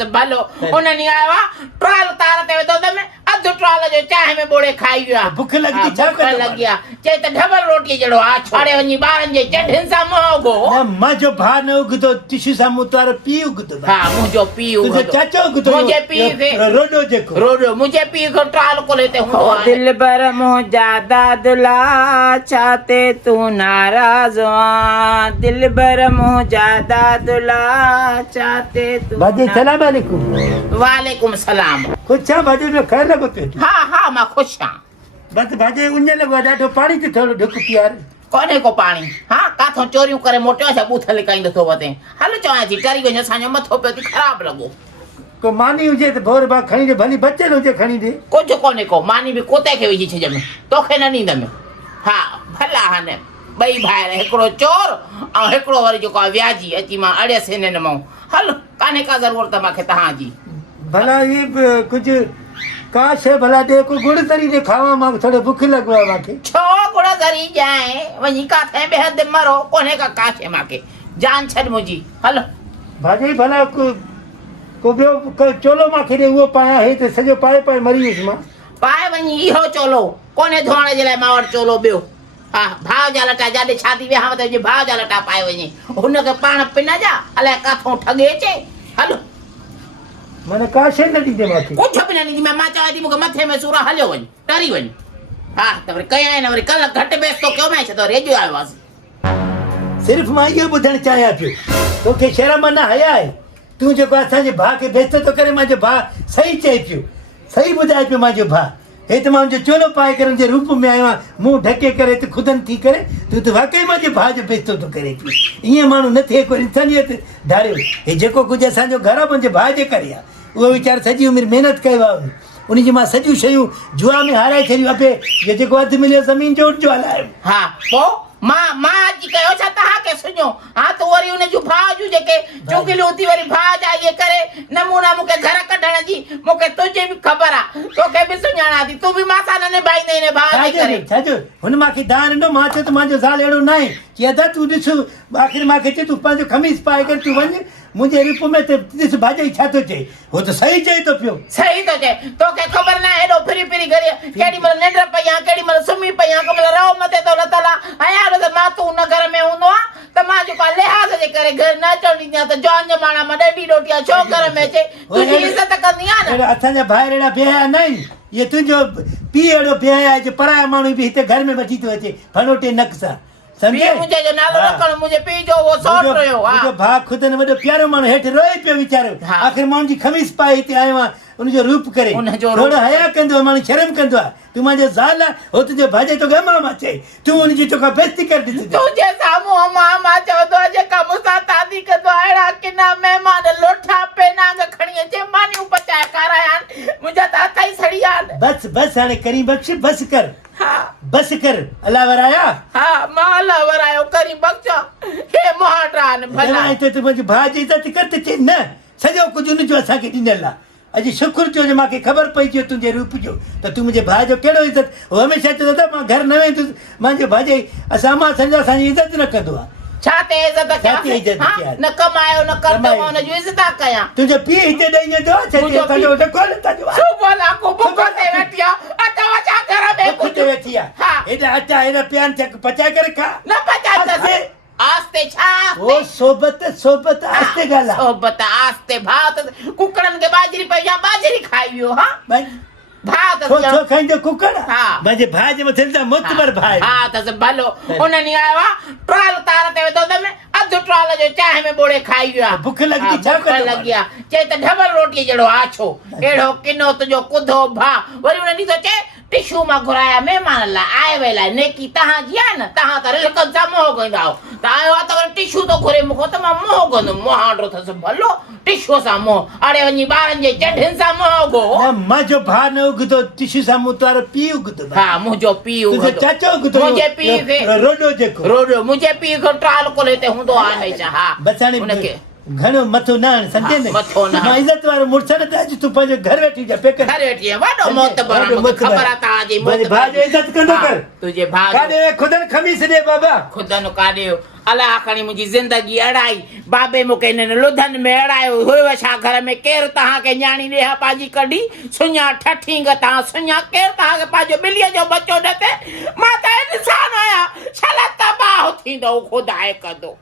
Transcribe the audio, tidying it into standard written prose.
त भलो उन्हनि आयो आहे ट्रायल तार ते वेठो त अधु ट्रायल जो चांहि में बोड़े खाई वियो आहे भुख लॻी छा भुख लॻी आहे चए त डबल रोटी जहिड़ो आहे हाणे वञी ॿारनि जे चढ़नि सां मोगो मुंहिंजो भाउ न उगदो टिशू सां मूं तारो पीउ उगदो हा मुंहिंजो पीउ तुंहिंजो चाचो उगदो मुंहिंजे पीउ खे रोडो जेको रोडो मुंहिंजे पीउ खे ट्रायल कोले ते हूंदो आहे दिल भर मुंहिंजा दादुला छा ते तूं नाराज़ आ दिल भर मुंहिंजा दादुला छा ते तूं भाॼी सलाम अलैकुम वालेकुम सलाम कुझु छा भाॼी जो ख़ैरु लॻो पियो हा हा मां ख़ुशि आहियां बसि भाॼी उञ लॻो आहे ॾाढो पाणी थी थोरो ढुक पियार कोन्हे को पाणी हा काथों चोरियूं करे मोटियो छा बूथ लिकाईंदो थो वधे हल चवां थी टरी वञो असांजो मथो पियो थी ख़राबु लॻो को मानी हुजे त भोर भाउ खणी ॾे भली बचियल हुजे खणी ॾे कुझु कोन्हे को मानी बि कोते खे विझी छॾियमि तोखे न ॾींदमि हा भला हाणे ॿई भाइर हिकिड़ो चोर ऐं हिकिड़ो वरी जेको आहे व्याजी अची मां अड़ियसि हिननि मां हल कान्हे का ज़रूरत मूंखे तव्हांजी भला इहे बि कुझु का शइ भला ॾे को गुड़ तरी ॾे खावां मां थोरो बुख लॻो आहे मूंखे छो गुड़ धरी ॼाए वञी काथे ॿिए हंधि मरो कोन्हे का शइ मूंखे जान छॾ मुंहिंजी हल भाॼी भला को ॿियो चोलो मूंखे ॾे उहो पायां हे त सॼो पाए पाए मरी वियुसि मां पाए वञी इहो चोलो कोन्हे धोइण जे लाइ मां वटि चोलो ॿियो हा भाउ जा लटा जाॾे शादी विया त मुंहिंजे भाउ जा लटा पाए वञे हुनखे पाण पिन जा अलाए काथों ठगे अचे हल माना का शइ न ॾींदे मूंखे कुझु बि न ॾींदी मां चवां थी मूंखे मथे में सूर हलियो वञ टरी वञ हा त वरी कयां न वरी कल्ह घटि बेस तो कयो मैं छो रेडियो आयो आहे सिर्फ़ु मां इहो ॿुधणु चाहियां पियो तोखे शर्म न हया आहे तूं जेको असांजे भाउ खे बेइज़त थो करे मुंहिंजो भाउ सही चए पियो सही ॿुधाए पियो मुंहिंजो भाउ हे त मां हुनजो चोलो पाए करे हुनजे रूप में आयो आहियां मुंहुं ढके करे त ख़ुदनि थी करे तूं त वाक़ई मुंहिंजे भाउ जो बेइज़त थो करे पियो ईअं माण्हू न थिए कोई इंसानियत धारियो हे जेको कुझु असांजो घर आहे मुंहिंजे भाउ जे करे आहे उहो वीचारो सॼी उमिरि महिनत कयो आहे उनजी मां सॼियूं शयूं जुआ में हाराए छॾियूं अबे जेको अधु मिलियो ज़मीन जो उनजो हलायो हा पोइ मां अची कयो छा तव्हांखे सुञो हा त वरी हुन जूं भाउ जूं जेके चुगलियूं थी वरी भाउ जा इहे करे नमूना मूंखे घर कढण जी मूंखे तुंहिंजी बि ख़बर आहे तोखे बि सुञाणा थी तूं बि मां सां न निभाईंदे हिन भाउ जे करे छाजो हुन मूंखे दान ॾिनो मां चयो त मुंहिंजो ज़ाल अहिड़ो न आहे की अदा तूं ॾिस आख़िर मूंखे चए तूं पंहिंजो खमीस पाए करे तूं वञ मुंहिंजे रूप में त ॾिस भाॼई छा थो चए हो त सही चए थो पियो सही थो चए तोखे ख़बर न आहे हेॾो फिरी फिरी करे केॾी महिल निंड पई आहे केॾी महिल सुम्ही पई आहे कंहिं महिल रहो मथे थो लथल आहे ऐं यार त मां तूं हुन घर में हूंदो आहे त मां जेको आहे लिहाज़ जे करे घर न अचणु ॾींदी आहियां त जॉन जमाना मां ॾेढी रोटी आहे छो घर में अचे तुंहिंजी इज़त कंदी आहे न असांजा ॿाहिरि अहिड़ा बेहया न आहिनि इहे तुंहिंजो पीउ अहिड़ो बेहया आहे जो पराया माण्हू बि हिते घर में वठी थो अचे फनोटे नक सां मुंहिंजे जो नालो रखण मुंहिंजे पीउ जो उहो सौट रहियो मुंहिंजो भाउ ख़ुदि वॾो प्यारो माण्हू हेठि रोए पियो वीचारो आख़िर मां हुनजी खमीस पाए हिते आयो आहियां उनजो रूप करे थोरो हया कंदो आहे माण्हू शर्म कंदो आहे तूं मुंहिंजो ज़ाल आहे हो तुंहिंजो भाॼे तोखे मां चए तूं हुनजी तोखां बेइज़ती करे ॾिसी तुंहिंजे साम्हूं मां चवंदो आहे जेका मूंसां शादी कंदो आहे अहिड़ा किना महिमान लोठा पेनांग खणी अचे मानियूं पचाए खारायां मुंहिंजा त हथ ई सड़ी विया बसि हाणे करी बख़्श बसि कर हा बसि कर अलाह वराया हा मां अलाह वरायो करी बख़्शा हे मोहरान भला हिते तूं मुंहिंजे भाउ जी इज़त कर त चए न सॼो कुझु हुनजो असांखे ॾिनल आहे अॼु शुकुर थियो जो मूंखे ख़बर पई जो तुंहिंजे रूप जो त तूं मुंहिंजे भाउ जो कहिड़ो इज़त उहो हमेशह चवंदो त मां घर न वेंदुसि मुंहिंजो भाॼई असां मां सम्झो असांजी इज़त न कंदो आहे छा ते इज़त कयां न कमायो न करंदो हुनजी इज़त कयां तुंहिंजो पीउ हिते ॾेई वेंदो आहे सुबुह लाको बुख ते वेठी आहे अचो छा घर में कुझु वेठी आहे हेॾा अटा हेॾा प्यान पचाए करे खा न पचाए आस्ते छा ओ सोबत आस्ते ॻाल्हि आहे सोबत आस्ते भाउ त कुकड़नि खे बाजरी पई या बाजरी खाई वियो हा भाउ त छो खाईंदो कुकड़ हा मुंहिंजे भाउ जे मथे त मुतबर भाउ हा त भलो उन्हनि आयो आहे ट्रायल तार ते वेठो त अधु ट्रायल जो चांहि में बोड़े खाई वियो आहे भुख लॻी छा लॻी आहे चए त डबल रोटी जहिड़ो आहे छो अहिड़ो किनो तुंहिंजो कुधो भाउ वरी उन ॾींहुं चए टिशू मां घुराया महिमान लाइ आए वे लाइ नेकी तव्हांजी आहे न तव्हां त रिलकनि सां मोह कंदा आहियो त आयो आहे त वरी टिशू थो घुरे मूंखां त मां मोह कंदुमि मोहांडो अथसि भलो टिशूअ सां मोह अड़े वञी ॿारनि जे चढ़नि सां मोहगो मुंहिंजो भाउ न उगदो टिशू सां मूं तारो पीउ उगदो हा मुंहिंजो पीउ चाचो उगदो मुंहिंजे पीउ खे रोडो जेको रोडो मुंहिंजे पीउ खे ट्रायल कोले ते हूंदो आहे हमेशह हा बचाणी हुनखे घणो मथो न आणे सम्झे न मथो न मां इज़त वारो मुड़ुस न त अॼु तूं पंहिंजो घर वेठी जा पेक घर वेठी वॾो मोतबर मूंखे ख़बर आहे तव्हांजी मुंहिंजे भाउ जो इज़त कंदो कर तुंहिंजे भाउ काॾे ख़ुदनि खमीस ॾे बाबा ख़ुदनि काॾे अलाह खणी मुंहिंजी ज़िंदगी अड़ाई बाबे मूंखे हिननि लुधनि में अड़ायो हुयो छा घर में केरु तव्हांखे न्याणी ॾेहा पंहिंजी कढी सुञा ठठींग तव्हां सुञा केरु तव्हांखे पंहिंजो ॿिलीअ जो बचो ॾे मां त इंसान आहियां छा तबाह थींदो ख़ुदा कंदो